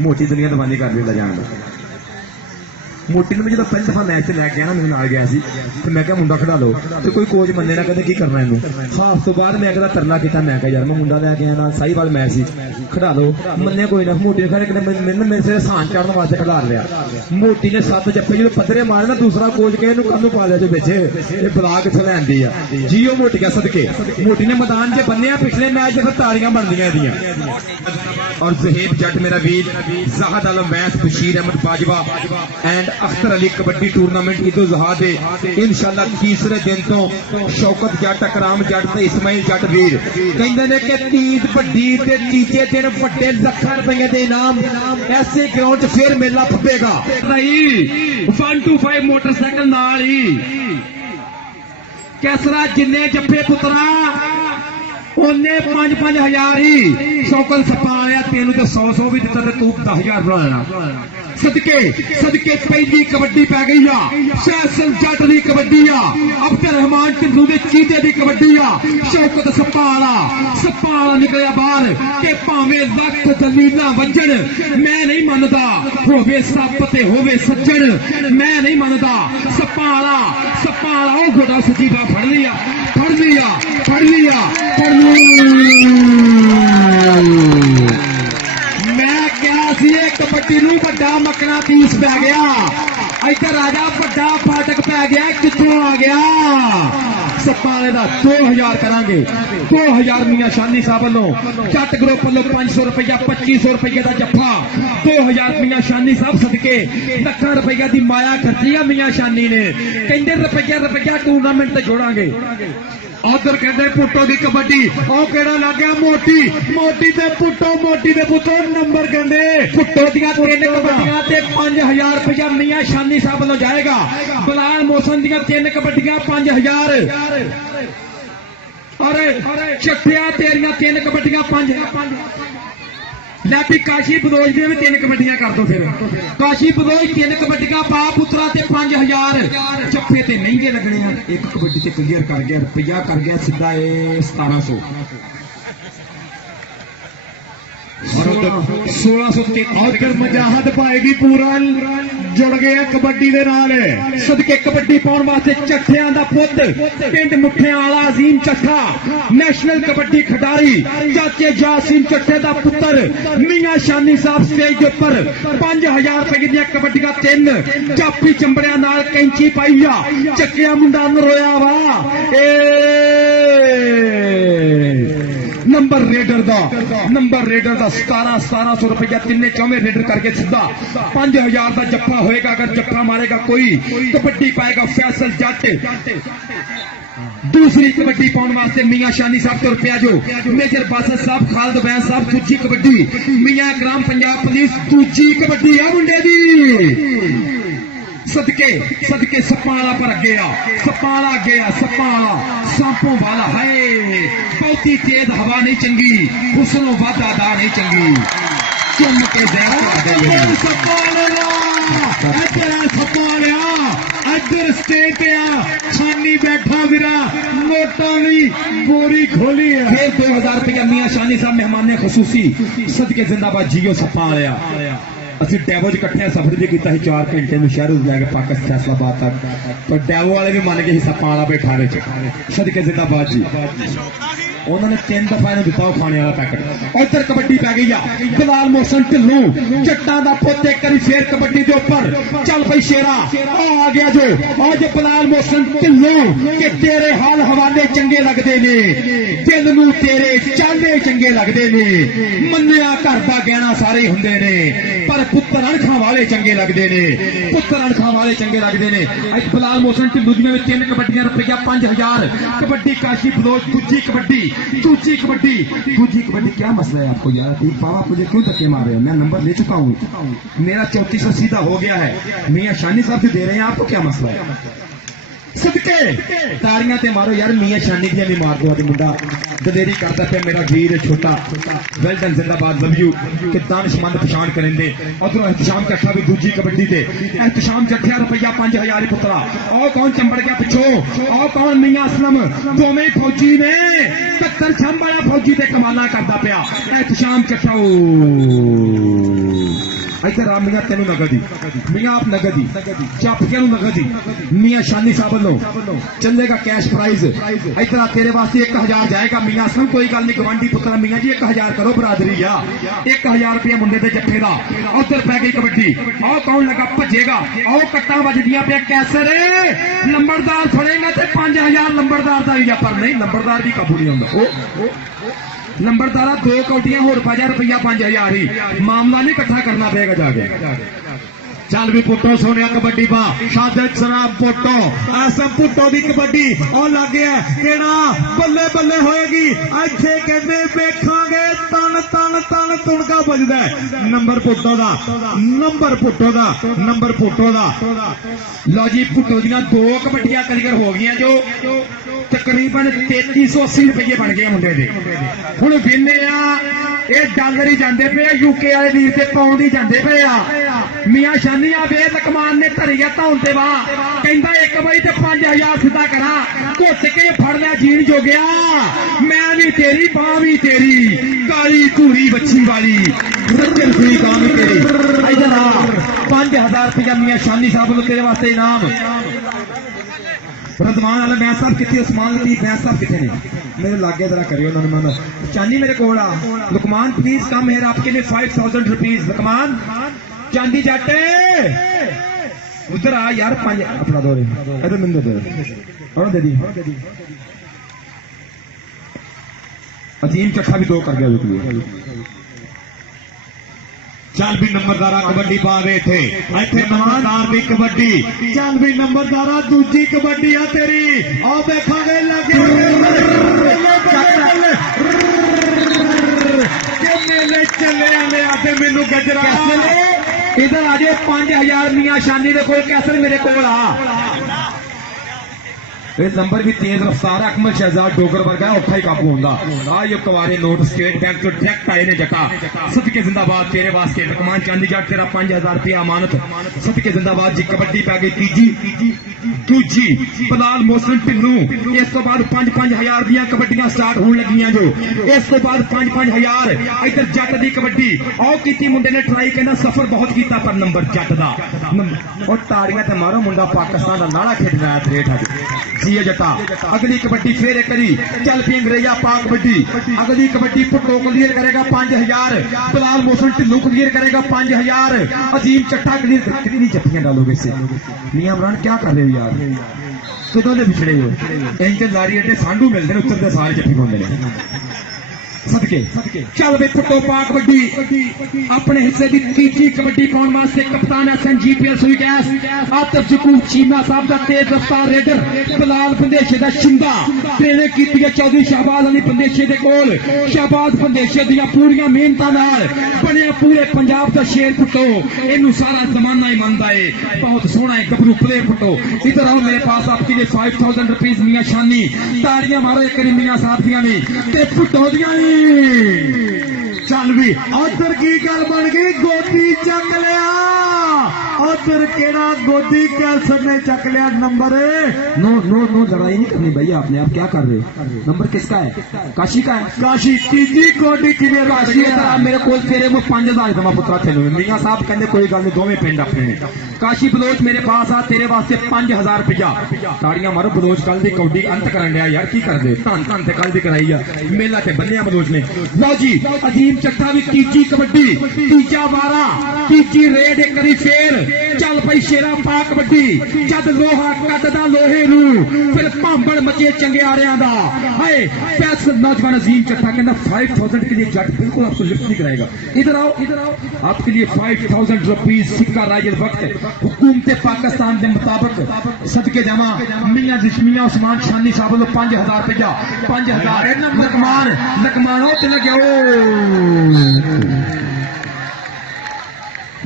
मोटी दुनिया दीवानी कर दिया जान मोटी मैं जो पहली दफा मैच लैके गया ना मेरे नाल गया तो मैं क्या मुंडा खड़ा लो तो कोई कोच मन्ने ना कहते की करना इनू हाफ तो बाद मैं कहता तरला किया मैं क्या यार मैं मुंडा लैके आया सही वाल मैच ही खड़ा लो मन्ने कोई ना मोटी ने मेरे से सहन चढ़ने वास्ते खिला लिया मोटी ने 7 जप्पे जो पत्थरे मारे ना दूसरा कोच कहे कदू पा लिया जो बेचे ये बला कितों लैंदी है जी वो मोटी सदके मोटी ने मैदान च बन्ने पिछले मैच फिर ताड़ियां बनदियां और ज़हीब जट मेरा वीर ज़ाहद आलम वैस बशीर अहमद बाजवा एंड अख्तर अली कबड्डी टूरनामेंट ईदो ज़ुहा दे इंशाअल्लाह तीसरे दिन तो शौकत जट अकराम जट ते इस्माइल जट वीर कहंदे ने कि तीज वड्डी ते तीजे दिन वड्डे लाखां रुपए दे इनाम ऐसे ग्राउंड च फिर मेला फुटेगा नहीं 125 मोटरसाइकिल नाल ही कैसरा जिन्ने जप्पे पुत्रा उन्हें 5-5 हजार ही शौकत सपा आया तेन तो 100 भी दिता तू 10,000 बनाना सदके सदके पहली कबड्डी पै गई आ फैसल जट दी कबड्डी आ अब्दुल रहमान ढिल्लू दे चीते दी कबड्डी आ शौकत सपा वाला निकलिया बाहर के भावें लख दलीलां वजन मैं नहीं मनदा होवे सप ते होवे सज्जन मैं नहीं मनदा सपा वाला ओ गोडा सच्ची बा फड़ लिया मैं क्या सी कबड्डी नूं वड्डा मकना पीस पै गया इधर आ जा वड्डा फाटक पै गया कित्थों आ गया सपाले का 2000 करांगे 2000 मियां शानी साहब वालों जट ग्रुप वालों 500 रुपया 2500 रुपये का जफ्फा 2000 मियां शानी साहब सदके लाखां रुपया की माया खर्ची मियां शानी ने कहते रुपया टूरनामेंट से जोड़ांगे उधर कहते पुट्टो की कबड्डी लग गया मोटी ते पुट्टो नंबर कहते पुट्टो दियां 3 कबड्डियां ते 5000 रुपया मियां शानी साहब वालों जाएगा बलाल मौसम दियां 3 कबड्डियां 5000 अरे चट्टिया तेरिया 3 कबड्डियां 5 लाठी काशी बदोज दी भी 3 कबड्डियां कर दो फिर काशी बदोज 3 कबड्डियां पा पुत्रा ते 5000 जप्फे ते महंगे लगने हैं एक कबड्डी ते क्लियर कर गया रुपया कर गया सीधा 1700 1600 मजाहत पाएगी पूरा जुड़ गया कबड्डी दे नाल सदके कबड्डी पाउण वास्ते चट्ठियां दा पुत पिंड मुठियां वाला अजीम चट्ठा नेशनल कबड्डी खिडारी चाचे जासिम चट्ठे दा पुत्र मियां शानी साहब स्टेज के ऊपर 5000 रुपए दी कबड्डियां 3 चापी चंबड़ियां नाल कैंची पाई आ चक्किया मुंडा नरोया वा नंबर रेडर दा 1700 रुपया 3 रेडर करके सीधा 5000 का जप्फा होएगा अगर जप्फा मारेगा कोई कबड्डी पाएगा फैसल जट दूसरी कबड्डी पाने वास्ते मियां शानी साहब तो रुपया जो मेजर बासत साहब खालिद बैस साहब दूजी कबड्डी मियां इकराम पंजाब पुलिस दूजी कबड्डी है मुंडे दी सदके सपाला पर गया सांपों वाला है बहुती तेज हवा नहीं चंगी हुस्नो वादा नहीं चंगी चुम के इधर स्टेज पे शानी बैठा मेरा नोटा भी बोरी खोली है फिर 2000 रुपया मियां शानी साहब मेहमान खसूसी सदके जिंदाबाद जियो सपा लिया असि डैवो च कट्ठे सफर भी किया 4 घंटे में शहरों लैके पाकिस्तान फैसलाबाद तक पर डैवो वाले भी मान गए सपा वाला बैठारे च सदके जिंदाबाद जी उन्होंने 3 दफा इन्हें दिता खाने वाला पैकेट इधर कबड्डी पै गई है बलाल मोहसन ढिल्लू जट्टा दा पुत एक बारी फिर कबड्डी के ऊपर चल पई शेरा आ गया जो आज बलाल मोहसन ढिल्लू कि तेरे हाल हवाले चंगे लगते ने दिल नूं तेरे चांदे चंगे लगते ने मन्निया घर दा गहना सारे हुंदे ने पर पुत्र अणखा वाले चंगे लगते ने अज बलाल मोहसन ढिल्लू दी 3 कबड्डियां रुपया 5000 कबड्डी काशी बलोच दूजी कबड्डी क्या मसला है आपको यार बाबा मुझे क्यों धक्के मार रहे हो मैं नंबर ले चुका हूँ मेरा 3400 सीधा हो गया है मियां शानी साहब से दे रहे हैं आपको क्या मसला है सदके ताड़ियां ते मारो यार मियां शानी दियां भी मार दो अज मुंडा दलेरी करता पे मेरा वीर छोटा वेल डन जिंदाबाद लव यू कि दानिशमंद पछाण करेंदे उधरों एहतशाम कट्ठा भी दूजी कबड्डी ते एहतशाम जट्ठिया रुपया 5000 पुत्रा और कौन चंबड़ गया पिछों और कौन मियां असलम दोवें फौजी ने 70 छंब वाला फौजी ते कमाला करदा पिया एहतशाम कट्ठा इधर आ मियां तेनू नगद ही, मियां आप नगद ही, चापिया नगद ही, मियां शानी साहब वालों चलेगा कैश प्राइज। इधर आ तेरे वास्ते 1000 जाएगा मियां असलम, कोई गल नहीं गवांढी पुत्रा मियां जी 1000 करो बरादरी आ, 1000 रुपया मुंडे दे जत्थे दा। उधर पै गई कबड्डी, आओ कौन लगा भजेगा, आओ कट्टा वजदियां पे कैसर लंबरदार फड़ेगा तो 5000 लंबरदार का ही, पर नहीं लंबरदार भी काबू नहीं आता। लंबरदारा 2 कौटियां होर पा जा, रुपया 5000 ही, मामला नहीं इकट्ठा करना पड़ेगा जाके। चल भी पुट्टो सोने कबड्डी पा सादत सराब पुट्टो ऐसा पुट्टो दी कबड्डी और लग गया केड़ा बल्ले बल्ले होएगी। इत्थे कहंदे वेखांगे तन तन तन तुणका बजदा नंबर पुट्टो दा, नंबर पुट्टो दा, नंबर पुट्टो दा। लो जी पुट्टो दियां 2 कबड्डियां क्लियर हो गई जो तकरीबन 3380 रुपये बन गए मुंडे दे। हुण विन्ने आ ये डॉलर ही जांदे पे, यूके वाले वीर ते पाउंड ही जांदे पे आ। मियां शानिया वे लकमान ने धरी है धौन ते वाह, कहंदा एक बई ते 5000 सीधा करा, घुट के फड़ लिया जीन जो गया, मैं भी तेरी बां भी तेरी, काली घूरी बच्ची वाली सज्जन सुई बां भी तेरी। इधर आ 5000 रुपया मियां शानी साहब को तेरे वास्ते इनाम। रजमान वाले मैं साहब कितने, उस्मान लतीफ मैं साहब कितने ने, मेरे लागे जरा करियो उन्होंने मन चांदी मेरे को लुकमान प्लीज कम हेयर आपके लिए 5000 रुपीज। लुकमान चांदी जाटे उधर आ यार 5 अपना दो इधर मिल दे और दे दी। अजीम चट्ठा भी 2 कर गया बिल्कुल। चल भी नंबरदारा कबड्डी पा रहे थे इतने नंबरदार की कबड्डी। चल भी नंबरदारा दूजी कबड्डी आ तेरी आओ देखांगे लगे मेले चले आने आते मैनू गजरा। इधर आ जाए 5000 मियां शानी दे कोल कैसर मेरे को आ। ये नंबर भी तेज रफ्तार है, अकमल शहजाद डोगर वर्गा औखा ही काबू होगा। आ ये कवारे नोट स्टेट बैंक तो डायरेक्ट आए ने जटा सदके जिंदाबाद तेरे वास्ते। लुकमान चांदी जाट तेरा 5000 रुपया अमानत सदके जिंदाबाद जी। कबड्डी पै गई तीजी दूजी पलाल मोहसिन ढिल्लू। इस तो बाद 5-5000 दियां कबड्डियां स्टार्ट होने लगियां जो। इस तो बाद 5-5000 इधर जट दी कबड्डी आओ कीती मुंडे ने ट्राई कहना सफर बहुत कीता पर नंबर जट दा और ताड़ियां ते मारो मुंडा पाकिस्तान दा नाड़ा खेडदा है रेट है जी जटा। अगली कबड्डी फिर करी चल पी अंग्रेजा पा कबड्डी। अगली कबड्डी पुट्टो क्लियर करेगा 5000, पलाल मोहसिन ढिल्लू क्लियर करेगा 5000, अजीम चट्टा क्लियर। कितनी जफ्फियां डालोगे इससे मियां इमरान क्या कर रहे हो यार, कितों के पिछड़े हो इनके लारी अड्डे सांडू मिलते हैं उत्तर सारे जफ्फी पाते हैं सदके। चल बे पुट्टो पा कबड्डी अपने हिस्से की तीजी कबड्डी पाने वास्ते कप्तान SNGPL सुई गैस आतिफ जकूब चीमा साहब का तेज रफ्तार रेडर बिलाल बंदेशे का शिंदा ट्रेनिंग की चौधरी शहबाज अली बंदेशे के कोल। शहबाज बंदेशे दियां पूरियां मेहनतां नाल बने पूरे पंजाब का शेर पुट्टो, इनू सारा जमाना ही मानता है, बहुत सोहना है गबरू प्लेयर पुट्टो। इधर आओ मेरे पास आपके लिए 5000 रुपीज मियां शानी। ताड़ियां मारो एक मियां साहब दियां ने ते पुट्टो दियां ने। चल भी उधर की गल बन गई गोदी चक लिया। उधर केड़ा गोदी कैंसर ने चक लिया नंबर। नो नो नो लड़ाई नहीं करनी भैया आपने, आप क्या कर रहे हो? नंबर किसका है? काशी का है। काशी तीजी गोदी क्लियर काशी मेरे को तेरे को 5000 दमा पुत्रा थे मियां साहब कहते कोई गल नहीं दोवें पिंड अपने ने। काशी बलोच मेरे पास आ तेरे वास्ते 5000 रुपया। ताड़ियां मारो बलोच कल दी कौडी अंत करन दिया यार की कर दे धन धन ते कल दी कराई आ मेला ते बन्निया बलोच ने। लो जी अजीम चट्ठा भी तीजी कबड्डी तीजा 12 तीजी रेड एक करी फेर चल पई शेरा पा कबड्डी। जद लोहा कटदा लोहे नू फिर भांबड़ मचे चंगियारियां दा हाय पैस नौजवान अजीम चट्ठा कहना 5000 के लिए जट बिल्कुल आपसे लिफ्ट नहीं कराएगा। इधर आओ आपके लिए 5000 रुपीज सिक्का राजल वक्त हुकूमत पाकिस्तान के मुताबिक सदके जमा मियां जिस्मिया उस्मान शानी साहब को 5000 रुपया 5000 लकमान लकमानो ते लगे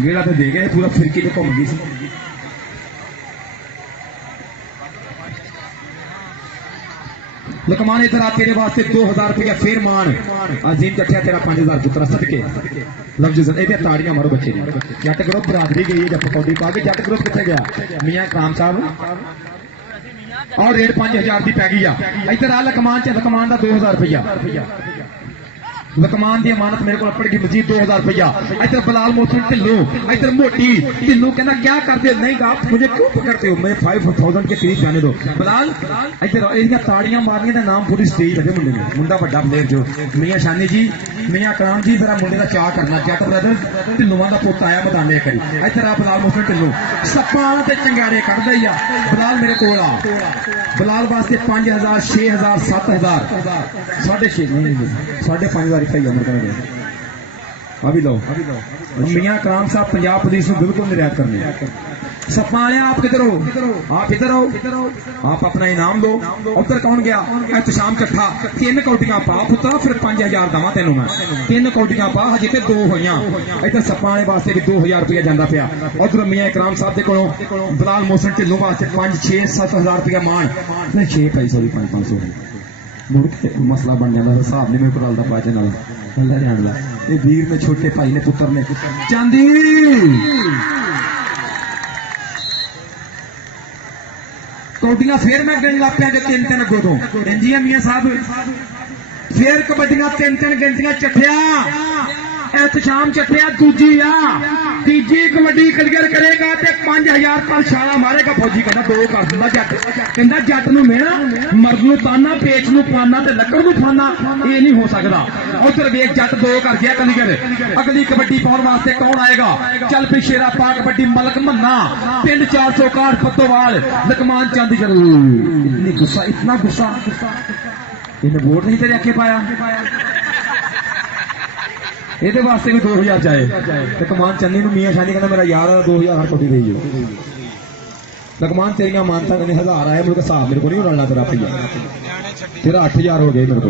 गेड़ा तो दे गए पूरा फिरकी तो घूम गई सी। लकमान इधर आ तेरे वास्ते 2000 रुपया फिर मान। अजीम चट्ठा तेरा 5000 पुत्रा सदके लफ्ज ताड़ियां मारो बच्चे ने। जट ग्रुप बरादरी गई है जब पकौड़ी पा के जट ग्रुप कितने गया मियां काम साहब और रेट 5000 की पै गई आ। इधर आ लकमान च लकमान का 2000 रुपया लकमान की अमानत मेरे को पड़ गई मजीद 2000 रुपया। इधर बिलाल मोहसिन ढिल्लो, इधर मोटी ढिल्लो कहना क्या करते हो, नहीं आप मुझे क्यों पकड़ते हो, मैं 5000 के करीब जाने दो। बिलाल इधर इनका ताड़ियां मारनियां का नाम पूरी स्टेज लगे मुंडे ने, मुंडा बड़ा प्लेयर जो मियां शानी जी, मियां कलाम जी, जरा मुंडे का चाह करना। जट ब्रदर ढिल्लों का पुत आया मैदान एक बारी, इधर आ बिलाल मोहसिन ढिल्लो सप्पा ते चंगारे कढ़दा ही आ। बिलाल मेरे को बिलाल वास्ते 5000 6000 7000 6.5 5.5 ही है अभी लो। मियां कलाम साहब पंजाब पुलिस में बिल्कुल निर्यात करने। सपा वाले आप किधर हो, आप इधर हो, आप अपना इनाम दो। उधर कौन गया, एहतशाम चट्ठा 3 कौटियां पा पुत्रा, फिर 5000 दवा तेन मैं 3 कौटियां पा, हजे ते 2 होइयां। इधर सपा वाले वास्ते भी 2000 रुपया जाता पाया। उधर मियां इकराम साहब के कोलों बिलाल मोहसिन ढिल्लों वास्ते 5 6 7000 रुपया मान, 6 पैसे 500 मुड़ के मसला बन जाता। हिसाब नहीं मेरे को रलता पाया नाल गल्ला जान ला। ये वीर ने छोटे भाई ने पुत्र ने चांदी कौडियां फिर मैं गिन लग पिया 3-3 अगों तो इंजिया मियां साहब, फिर कबड्डियां 3-3 गिनतियां चट्ठिया। एहतशाम चट्ठिया दूजी आ, तीजी कबड्डी क्लियर करेगा ते 5000 पर छाला मारेगा। फौजी कहना 2 कर दिंदा जट, कहना जट नूं मेरा मर्द नूं ताना, पेच नूं पाना ते लकड़ नूं फाना, ये नहीं हो सकता। उधर वेख जट 2 कर गया क्लियर। अगली कबड्डी पाउण वास्ते कौन आएगा, चल पी शेरा पा कबड्डी मलक मन्ना, पिंड 461 फतोवाल लकमान चंद जरूर। इतनी गुस्सा, इतना गुस्सा, इन्हें वोट नहीं तेरे आखे पाया। ये वास्ते भी 2000 चाहे कमान चन्नी मियां शानी कहना मेरा यार 2000 हर कोटी दे लकमान तेरिया मानता कहने 1000 आए मेरे हिसाब मेरे को नहीं रलना तेरा भैया, तेरा 8000 हो गए मेरे को।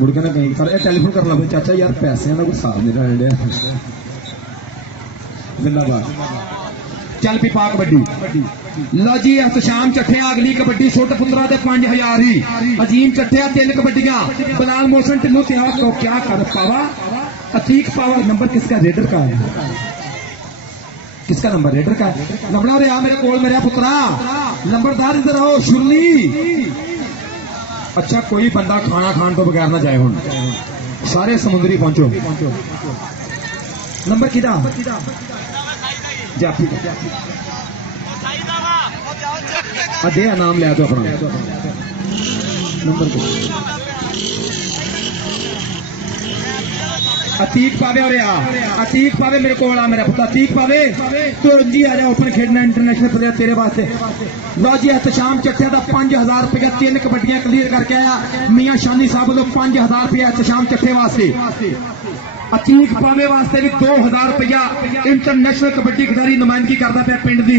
मुड़ के ना कहीं पर टेलीफोन कर लो चाचा यार पैसे का कोई हिसाब नहीं रल रहा। चल पी पा कबड्डी लो जी। एहतशाम चट्ठिया अगली कबड्डी सुट पुत्रा ते 5000 ही। अजीम चट्ठिया 3 कबड्डियां। बिलाल मोहसिन ढिल्लों ते को क्या कर पावा, अतीक पावा। नंबर किसका, रेडर का है, किसका नंबर, रेडर का है। लबड़ा रे आ मेरे कोल मेरा पुत्रा, नंबरदार इधर आओ। शुरली अच्छा कोई बंदा खाना खान तो बगैर ना जाए, हुण सारे समुद्री पहुंचो। नंबर किदा जाफी दे नाम लिया तो अपना नंबर अतीक पावे और अतीक पावे मेरे को मेरा पुत्र अतीक पावे तो जी आ जाओ ओपन खेडना इंटरनेशनल प्लेयर तेरे वास्ते। लो जी एहतशाम चट्ठिया का 5000 रुपया 3 कबड्डियां क्लियर करके आया। मियां शानी साहब वालों 5000 रुपया एहतशाम चट्ठे वास्ते। अतीक पावे वास्ते भी 2000 रुपया इंटरनेशनल कबड्डी खिडारी नुमाइंदगी करता पाया पिंड दी।